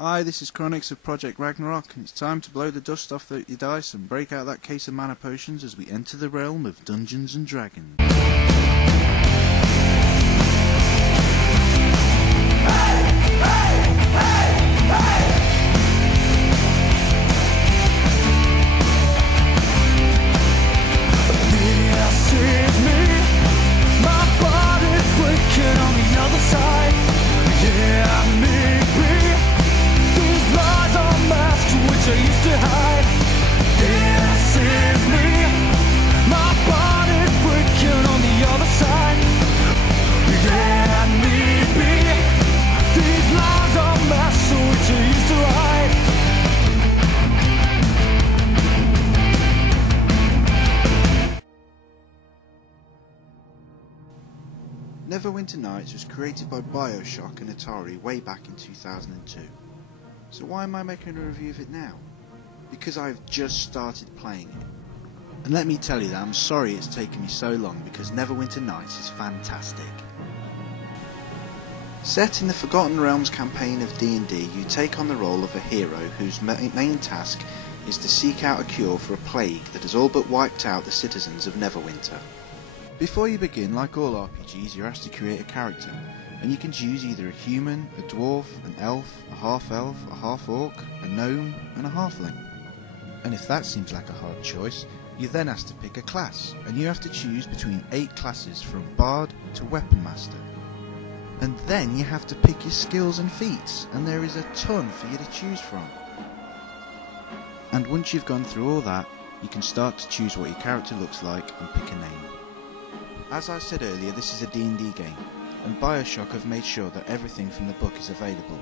Hi, this is Chronix of Project Ragnarok, and it's time to blow the dust off your dice and break out that case of mana potions as we enter the realm of Dungeons and Dragons. This is me, my body's breaking on the other side. Yeah, maybe these lies are masks which I used to hide. This is me, my body's breaking on the other side. Yeah, maybe these lies are masks which I used to hide. Neverwinter Nights was created by BioShock and Atari way back in 2002. So why am I making a review of it now? Because I've just started playing it. And let me tell you that I'm sorry it's taken me so long, because Neverwinter Nights is fantastic. Set in the Forgotten Realms campaign of D&D, you take on the role of a hero whose main task is to seek out a cure for a plague that has all but wiped out the citizens of Neverwinter. Before you begin, like all RPGs, you're asked to create a character, and you can choose either a human, a dwarf, an elf, a half-elf, a half-orc, a gnome, and a halfling. And if that seems like a hard choice, you're then asked to pick a class, and you have to choose between 8 classes from Bard to Weapon Master. And then you have to pick your skills and feats, and there is a ton for you to choose from. And once you've gone through all that, you can start to choose what your character looks like and pick a name. As I said earlier, this is a D&D game, and BioShock have made sure that everything from the book is available.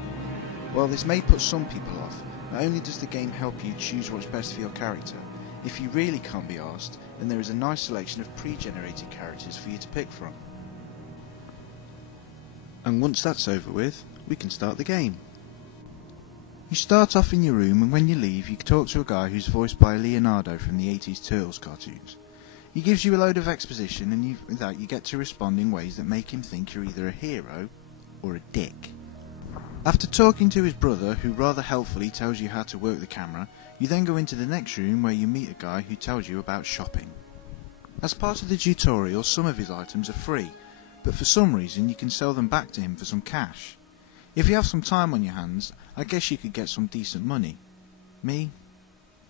While this may put some people off, not only does the game help you choose what's best for your character, if you really can't be arsed, then there is a nice selection of pre-generated characters for you to pick from. And once that's over with, we can start the game. You start off in your room, and when you leave you talk to a guy who's voiced by Leonardo from the 80s Turtles cartoons. He gives you a load of exposition, and with that you get to respond in ways that make him think you're either a hero or a dick. After talking to his brother, who rather helpfully tells you how to work the camera, you then go into the next room where you meet a guy who tells you about shopping. As part of the tutorial, some of his items are free, but for some reason you can sell them back to him for some cash. If you have some time on your hands, I guess you could get some decent money. Me?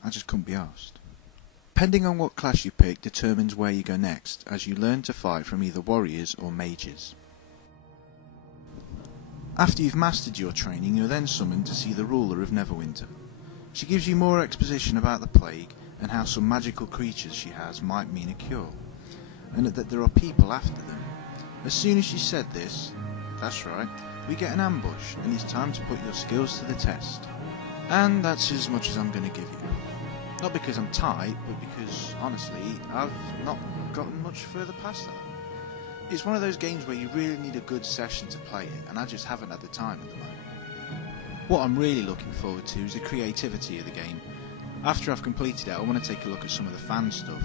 I just couldn't be arsed. Depending on what class you pick determines where you go next, as you learn to fight from either warriors or mages. After you've mastered your training, you're then summoned to see the ruler of Neverwinter. She gives you more exposition about the plague and how some magical creatures she has might mean a cure, and that there are people after them. As soon as she said this, that's right, we get an ambush, and it's time to put your skills to the test. And that's as much as I'm going to give you. Not because I'm tight, but because, honestly, I've not gotten much further past that. It's one of those games where you really need a good session to play it, and I just haven't had the time at the moment. What I'm really looking forward to is the creativity of the game. After I've completed it, I want to take a look at some of the fan stuff.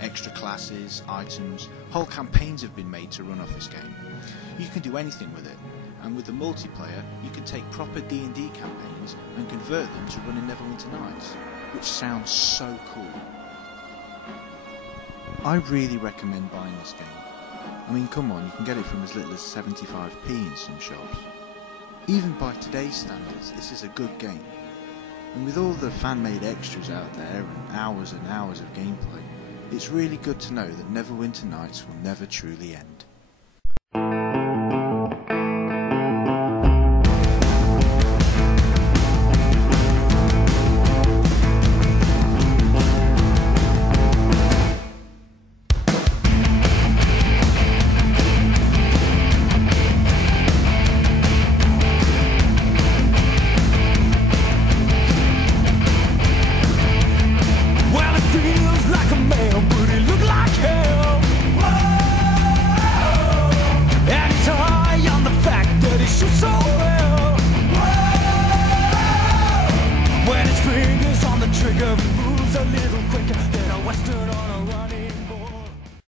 Extra classes, items, whole campaigns have been made to run off this game. You can do anything with it, and with the multiplayer, you can take proper D&D campaigns and convert them to run in Neverwinter Nights, which sounds so cool. I really recommend buying this game. I mean, come on, you can get it from as little as 75p in some shops. Even by today's standards, this is a good game. And with all the fan-made extras out there and hours of gameplay, it's really good to know that Neverwinter Nights will never truly end.